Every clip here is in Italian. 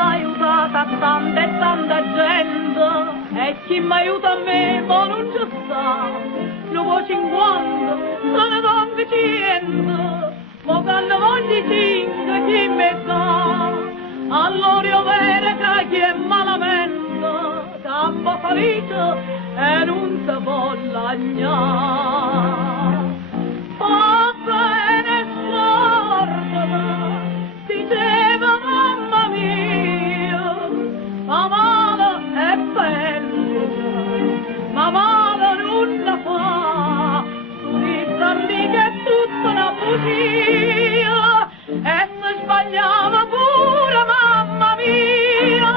aiutata tanta e tanta gente, e chi mi aiuta a me, ma non ci sta. Dopo 50, sono donne 100, ma quando voglio 5, chi mi dà? Allora io vedo che chi è malamente, campo felice e non si può lagnare. Fa bene scordata, diceva mamma mia, ma male è bella, ma male non la fa, tu dici che è tutta una bugia, e se sbagliava pure mamma mia.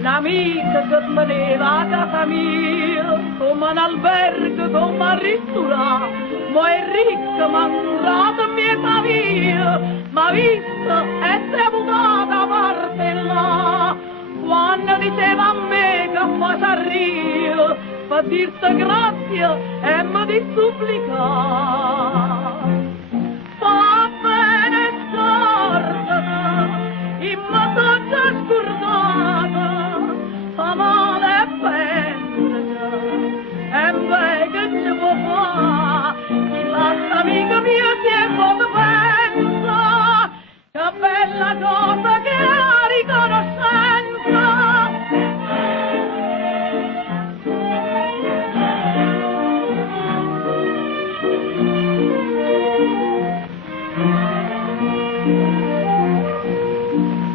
L'amica che teneva a casa mia, come un albergo, come un ristorante, ma è ricca, ma curato mieta via, ma vista e si è mutata a parte là. Quando diceva a me che faccia rio, per dirti grazie e mi di supplicare. Fa bene scordata, in massaggia scordata, fa male e pensa, e beh che ci può fare, chi l'altra amica mia si è poco pensa, che bella cosa che è la riconoscenza.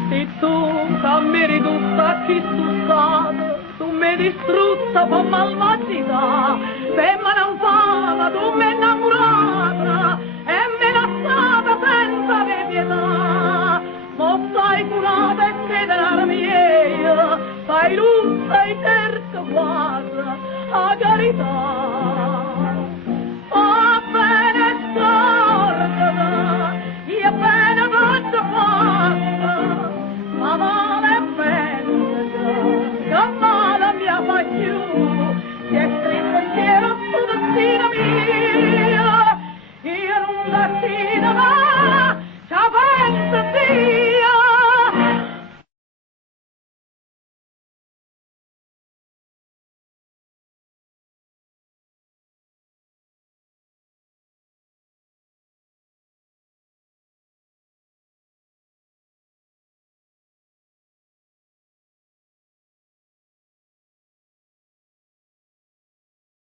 Se tu mi ridotta a chi tu stata, tu mi distrutta per malvagità, se me non fava tu mi innamorata e me lasciata senza pietà. Ma stai curata e fedele mia, fai luce e cerca guarda a carità.